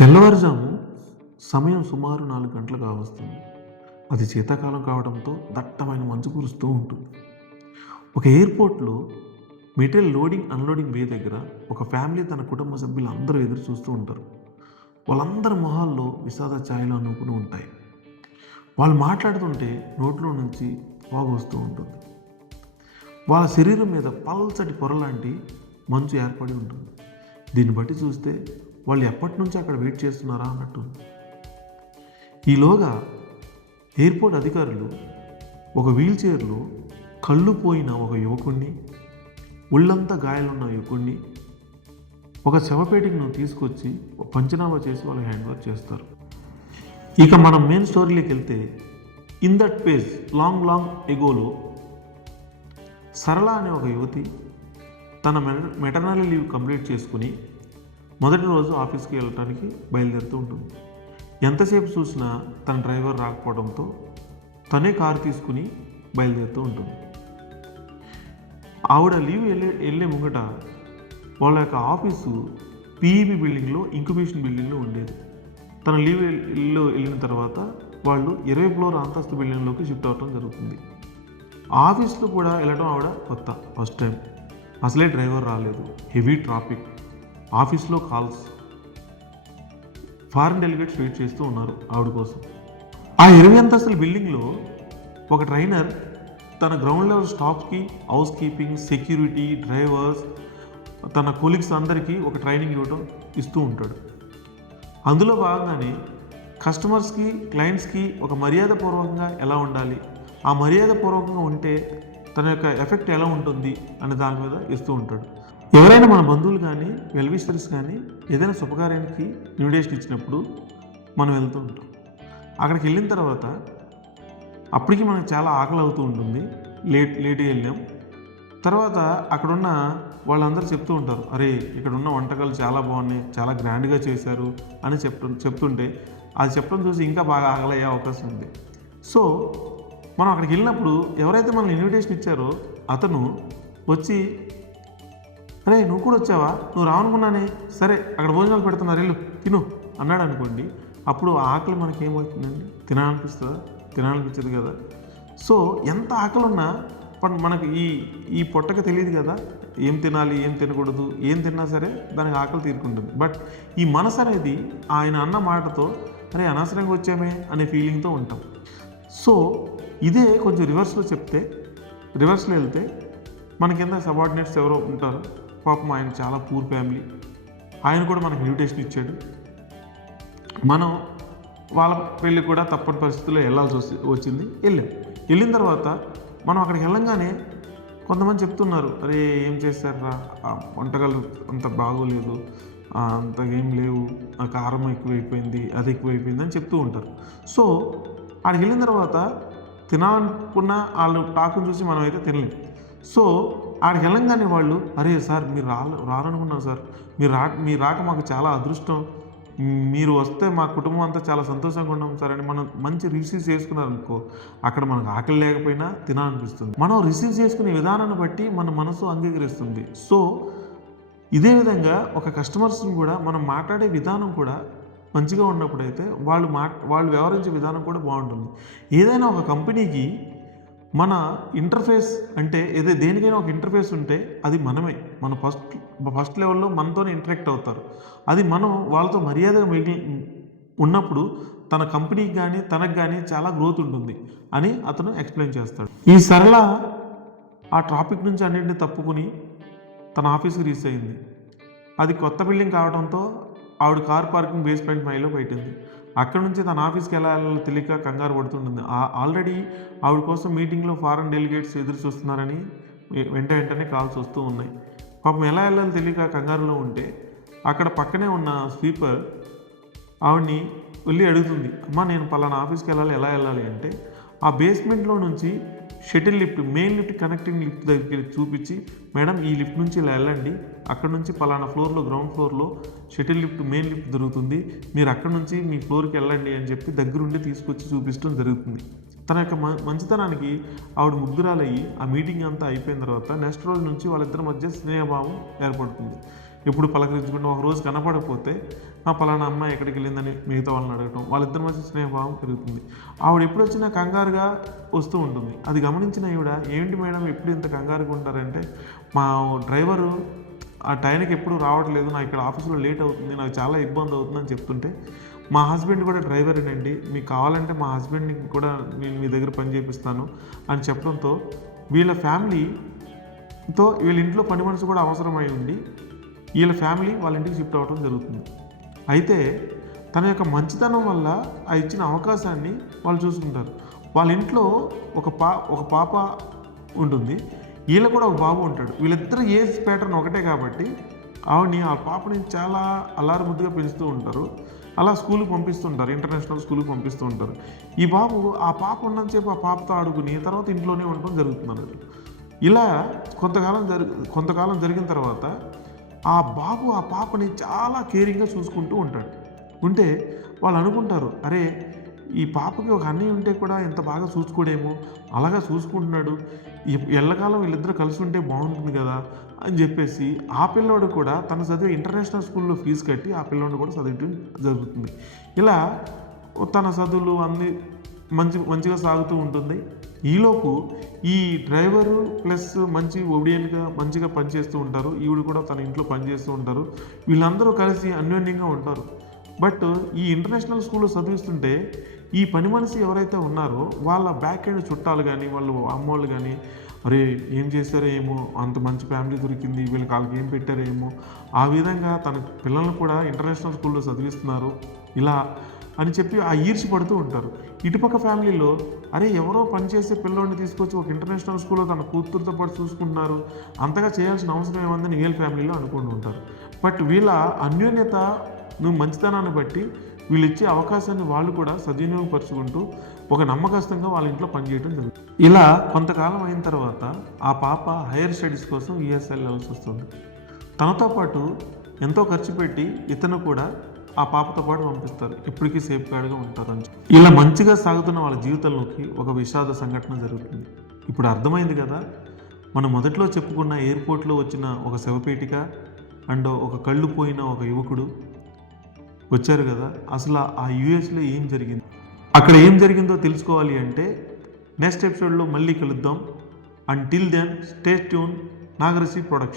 తెల్లవారుజాము సమయం సుమారు 4 గంటలు కావస్తుంది. అది శీతాకాలం కావడంతో దట్టమైన మంచు కురుస్తూ ఉంటుంది. ఒక ఎయిర్‌పోర్ట్‌లో మెటీరియల్ లోడింగ్, అన్‌లోడింగ్ బే దగ్గర ఒక ఫ్యామిలీ తన కుటుంబ సభ్యులందరూ ఎదురు చూస్తూ ఉంటారు. వాళ్ళందరి మొహాల్లో విషాద ఛాయలు అలుముకుని ఉంటాయి. వాళ్ళు మాట్లాడుతుంటే నోట్లో నుంచి పొగ వస్తూ ఉంటుంది. వాళ్ళ శరీరం మీద పల్చటి పొరలాంటి మంచు ఏర్పడి ఉంటుంది. దీన్ని బట్టి చూస్తే వాళ్ళు ఎప్పటినుంచి అక్కడ వెయిట్ చేస్తున్నారా అన్నట్టుంది. ఈలోగా ఎయిర్పోర్ట్ అధికారులు ఒక వీల్ చైర్లో కళ్ళు పోయిన ఒక యువకుడిని, ఒళ్ళంతా గాయాలున్న యువకుడిని ఒక శవపేటికను తీసుకొచ్చి పంచనామా చేసి వాళ్ళకి హ్యాండ్ ఓవర్ చేస్తారు. ఇక మనం మెయిన్ స్టోరీలోకి వెళ్తే, ఇన్ దట్ పేజ్ లాంగ్ ఎగోలో సరళ అనే ఒక యువతి తన మెటర్నరీ లీవ్ కంప్లీట్ చేసుకుని మొదటి రోజు ఆఫీస్కి వెళ్ళటానికి బయలుదేరుతూ ఉంటుంది. ఎంతసేపు చూసినా తన డ్రైవర్ రాకపోవడంతో తనే కారు తీసుకుని బయలుదేరుతూ ఉంటుంది. ఆవిడ లీవ్ వెళ్ళే ముంగట వాళ్ళ యొక్క ఆఫీసు పీఈబీ బిల్డింగ్లో, ఇంక్యుబేషన్ బిల్డింగ్లో ఉండేది. తన లీవ్ వెళ్ళిన తర్వాత వాళ్ళు 20 ఫ్లోర్ అంతస్తు బిల్డింగ్లోకి షిఫ్ట్ అవ్వడం జరుగుతుంది. ఆఫీస్లో కూడా వెళ్ళడం ఆవిడ ఫస్ట్ టైం. అసలే డ్రైవర్ రాలేదు, హెవీ ట్రాఫిక్, ఆఫీస్లో కాల్స్, ఫారిన్ డెలిగేట్స్ వెయిట్ చేస్తూ ఉన్నారు ఆవిడ కోసం. ఆ 20 అంతస్తుల బిల్డింగ్లో ఒక ట్రైనర్ తన గ్రౌండ్ లెవెల్ స్టాఫ్కి, హౌస్ కీపింగ్, సెక్యూరిటీ, డ్రైవర్స్, తన కొలీగ్స్ అందరికీ ఒక ట్రైనింగ్ ఇస్తూ ఉంటాడు. అందులో భాగంగానే కస్టమర్స్కి, క్లయింట్స్కి ఒక మర్యాదపూర్వకంగా ఎలా ఉండాలి, ఆ మర్యాదపూర్వకంగా ఉంటే తన యొక్క ఎఫెక్ట్ ఎలా ఉంటుంది అనే దాని మీద ఇస్తూ ఉంటాడు. ఎవరైనా మన బంధువులు కానీ, వెల్ విషర్స్ కానీ ఏదైనా శుభకార్యానికి ఇన్విటేషన్ ఇచ్చినప్పుడు మనం వెళ్తూ ఉంటాం. అక్కడికి వెళ్ళిన తర్వాత అప్పటికి మనకు చాలా ఆకలి అవుతూ ఉంటుంది. లేట్గా వెళ్ళాం. తర్వాత అక్కడున్న వాళ్ళందరూ చెప్తూ ఉంటారు, అరే ఇక్కడ ఉన్న వంటకాలు చాలా బాగున్నాయి, చాలా గ్రాండ్గా చేశారు అని చెప్తుంటే అది చెప్పడం చూసి ఇంకా బాగా ఆకలయ్యే అవకాశం ఉంది. సో మనం అక్కడికి వెళ్ళినప్పుడు ఎవరైతే మనల్ని ఇన్విటేషన్ ఇచ్చారో అతను వచ్చి, అరే నువ్వు కూడా వచ్చావా, నువ్వు రావనుకున్నానే, సరే అక్కడ భోజనాలు పెడుతున్నారు వెళ్ళు తిను అన్నాడు అనుకోండి. అప్పుడు ఆకలి మనకి ఏమవుతుందండి? తినాలనిపించదు కదా. సో ఎంత ఆకలి ఉన్నా మనకి ఈ పొట్టకి తెలియదు కదా ఏం తినాలి, ఏం తినకూడదు. ఏం తిన్నా సరే దానికి ఆకలి తీరుకుంటుంది. బట్ ఈ మనసు అనేది ఆయన అన్న మాటతో అరే అనవసరంగా వచ్చామే అనే ఫీలింగ్తో ఉంటాం. సో ఇదే కొంచెం రివర్స్లో వెళ్తే మన కింద సబార్డినేట్స్ ఎవరో ఉంటారు. పాపం ఆయన చాలా పూర్ ఫ్యామిలీ, ఆయన కూడా మనకి ఇన్విటేషన్ ఇచ్చాడు. మనం వాళ్ళ పెళ్ళి కూడా తప్పని పరిస్థితుల్లో వెళ్ళాల్సి వచ్చింది. వెళ్ళిన తర్వాత మనం అక్కడికి వెళ్ళంగానే కొంతమంది చెప్తున్నారు, అరే ఏం చేస్తారా, వంటకాలు అంత బాగోలేదు, అంత ఏం లేవు, కారం ఎక్కువైపోయింది, అది ఎక్కువైపోయింది అని చెప్తూ ఉంటారు. సో అక్కడికి వెళ్ళిన తర్వాత తినాలనుకున్న వాళ్ళు టాకుని చూసి మనం అయితే తినలేం. సో ఆడికి వెళ్ళంగానే వాళ్ళు, అరే సార్ మీరు రారనుకున్నాం సార్, మీరు రాక మాకు చాలా అదృష్టం, మీరు వస్తే మా కుటుంబం అంతా చాలా సంతోషంగా ఉన్నాం సార్ అని మనం మంచి రిసీవ్ చేసుకున్నారనుకో, అక్కడ మనకు ఆకలి లేకపోయినా తినాలనిపిస్తుంది. మనం రిసీవ్ చేసుకునే విధానాన్ని బట్టి మన మనసు అంగీకరిస్తుంది. సో ఇదే విధంగా ఒక కస్టమర్స్ని కూడా మనం మాట్లాడే విధానం కూడా మంచిగా ఉన్నప్పుడైతే వాళ్ళు వ్యవహరించే విధానం కూడా బాగుంటుంది. ఏదైనా ఒక కంపెనీకి మన ఇంటర్ఫేస్ అంటే దేనికైనా ఒక ఇంటర్ఫేస్ ఉంటే అది మనమే. మన ఫస్ట్ లెవెల్లో మనతోనే ఇంటరాక్ట్ అవుతారు. అది మనం వాళ్ళతో మర్యాదగా ఉన్నప్పుడు తన కంపెనీకి కానీ తనకు కానీ చాలా గ్రోత్ ఉంటుంది అని అతను ఎక్స్ప్లెయిన్ చేస్తాడు. ఈ సరళ ఆ ట్రాఫిక్ నుంచి అన్నింటినీ తప్పుకుని తన ఆఫీస్కి రీచ్ అయింది. అది కొత్త బిల్డింగ్ కావడంతో ఆవిడ కార్ పార్కింగ్ బేస్మెంట్ మైలో పెట్టింది. అక్కడ నుంచి తన ఆఫీస్కి ఎలా వెళ్ళాలో తెలియక కంగారు పడుతుంటుంది. ఆల్రెడీ ఆవిడ కోసం మీటింగ్లో ఫారెన్ డెలిగేట్స్ ఎదురు చూస్తున్నారని వెంటనే కాల్స్ వస్తూ ఉన్నాయి. పాపం ఎలా వెళ్ళాలో తెలియక కంగారులో ఉంటే అక్కడ పక్కనే ఉన్న స్వీపర్ ఆవిడ్ని వెళ్ళి అడుగుతుంది, అమ్మా నేను పలానా ఆఫీస్కి ఎలా వెళ్ళాలి అంటే ఆ బేస్మెంట్లో నుంచి shuttle lift, main lift, connecting lift దగ్గరికి చూపించి, మేడం ఈ లిఫ్ట్ నుంచి ఇలా వెళ్ళండి, అక్కడ నుంచి పలానా ఫ్లోర్లో, గ్రౌండ్ ఫ్లోర్లో షటిల్ లిఫ్ట్, మెయిన్ లిఫ్ట్ దొరుకుతుంది, మీరు అక్కడ నుంచి మీ ఫ్లోర్కి వెళ్ళండి అని చెప్పి దగ్గరుండి తీసుకొచ్చి చూపించడం జరుగుతుంది. తన యొక్క మంచితనానికి ఆవిడ ముగ్ధురాలయ్యి ఆ మీటింగ్ అంతా అయిపోయిన తర్వాత నెక్స్ట్ రోజు నుంచి వాళ్ళిద్దరి మధ్య స్నేహభావం ఏర్పడుతుంది. ఎప్పుడు పలకరించుకుంటూ ఒక రోజు కనపడకపోతే ఆ పలానా అమ్మాయి ఎక్కడికి వెళ్ళిందని మిగతా వాళ్ళని అడగటం, వాళ్ళిద్దరి మధ్య స్నేహభావం పెరుగుతుంది. ఆవిడ ఎప్పుడు వచ్చినా కంగారుగా వస్తూ ఉంటుంది. అది గమనించిన ఈవిడ, ఏంటి మేడం ఎప్పుడు ఇంత కంగారుగా ఉంటారంటే, మా డ్రైవరు ఆ టైంకి ఎప్పుడు రావట్లేదు, నాకు ఇక్కడ ఆఫీస్లో లేట్ అవుతుంది, నాకు చాలా ఇబ్బంది అవుతుందని చెప్తుంటే, మా హస్బెండ్ కూడా డ్రైవరేనండి, మీకు కావాలంటే మా హస్బెండ్ని కూడా నేను మీ దగ్గర పని చేపిస్తాను అని చెప్పడంతో వీళ్ళ ఫ్యామిలీతో వీళ్ళ ఇంట్లో పని మనిషి కూడా అవసరమై ఉండి వీళ్ళ ఫ్యామిలీ వాళ్ళ ఇంటికి షిఫ్ట్ అవ్వడం జరుగుతుంది. అయితే తన యొక్క మంచితనం వల్ల ఆ ఇచ్చిన అవకాశాన్ని వాళ్ళు చూసుకుంటారు. వాళ్ళ ఇంట్లో ఒక పాప ఉంటుంది, వీళ్ళ కూడా ఒక బాబు ఉంటాడు. వీళ్ళిద్దరు ఏజ్ ప్యాటర్న్ ఒకటే కాబట్టి ఆ పాపని చాలా అల్లారు ముద్దుగా పెంచుతూ ఉంటారు. అలా స్కూల్కి పంపిస్తుంటారు, ఇంటర్నేషనల్ స్కూల్కి పంపిస్తూ ఉంటారు. ఈ బాబు ఆ పాప ఉన్నంతసేపు ఆ పాపతో ఆడుకుని తర్వాత ఇంట్లోనే ఉండడం జరుగుతున్నారు. ఇలా కొంతకాలం జరిగిన తర్వాత ఆ బాబు ఆ పాపని చాలా కేరింగ్గా చూసుకుంటూ ఉంటాడు. ఉంటే వాళ్ళు అనుకుంటారు, అరే ఈ పాపకి ఒక అన్నయ్య ఉంటే కూడా ఎంత బాగా చూసుకోడేమో, అలాగా చూసుకుంటున్నాడు, ఎల్లకాలం వీళ్ళిద్దరూ కలిసి ఉంటే బాగుంటుంది కదా అని చెప్పేసి ఆ పిల్లోడు కూడా తను చదివే ఇంటర్నేషనల్ స్కూల్లో ఫీజు కట్టి ఆ పిల్లోడిని కూడా చదివడం జరుగుతుంది. ఇలా తన చదువులు అన్నీ మంచిగా సాగుతూ ఉంటుంది. ఈలోపు ఈ డ్రైవరు ప్లస్ మంచి ఒబిడియెంట్గా మంచిగా పనిచేస్తూ ఉంటారు, ఈవిడ కూడా తన ఇంట్లో పనిచేస్తూ ఉంటారు. వీళ్ళందరూ కలిసి అన్యోన్యంగా ఉంటారు. బట్ ఈ ఇంటర్నేషనల్ స్కూల్లో చదివిస్తుంటే ఈ పని మనిషి ఎవరైతే ఉన్నారో వాళ్ళ బ్యాక్ ఎండ్ చుట్టాలు కానీ వాళ్ళు అమ్మోళ్ళు కానీ, అరే ఏం చేశారో ఏమో, అంత మంచి ఫ్యామిలీ దొరికింది, వీళ్ళకి వాళ్ళకి ఏం పెట్టారో ఏమో, ఆ విధంగా తన పిల్లల్ని కూడా ఇంటర్నేషనల్ స్కూల్లో చదివిస్తున్నారు ఇలా అని చెప్పి ఆ ఈర్ష్య పడుతూ ఉంటారు. ఇటుపక్క ఫ్యామిలీలో, అరే ఎవరో పనిచేసే పిల్లోడిని తీసుకొచ్చి ఒక ఇంటర్నేషనల్ స్కూల్లో తన కూతురుతో పాటు చూసుకుంటున్నారు, అంతగా చేయాల్సిన అవసరం ఏముందని వీళ్ళ ఫ్యామిలీలో అనుకుంటూ ఉంటారు. బట్ వీళ్ళ అన్యోన్యత నువ్వు మంచితనాన్ని బట్టి వీళ్ళు ఇచ్చే అవకాశాన్ని వాళ్ళు కూడా సద్వినియోగపరుచుకుంటూ ఒక నమ్మకస్తుగా వాళ్ళ ఇంట్లో పనిచేయడం జరుగుతుంది. ఇలా కొంతకాలం అయిన తర్వాత ఆ పాప హైయర్ స్టడీస్ కోసం యూఎస్ఏ వెళ్ళాల్సి వస్తుంది. తనతో పాటు ఎంతో ఖర్చు పెట్టి ఇతను కూడా ఆ పాపతో పాటు పంపిస్తారు, ఇప్పటికీ సేఫ్ గార్డ్గా ఉంటారు అని. ఇలా మంచిగా సాగుతున్న వాళ్ళ జీవితంలోకి ఒక విషాద సంఘటన జరుగుతుంది. ఇప్పుడు అర్థమైంది కదా, మనం మొదట్లో చెప్పుకున్న ఎయిర్పోర్ట్లో వచ్చిన ఒక శవపేటిక అండ్ ఒక కళ్ళు పోయిన ఒక యువకుడు వచ్చారు కదా, అసలు ఆ యూఎస్లో ఏం జరిగింది, అక్కడ ఏం జరిగిందో తెలుసుకోవాలి అంటే నెక్స్ట్ ఎపిసోడ్లో మళ్ళీ కలుద్దాం. Until then stay tune. Nagarishi production.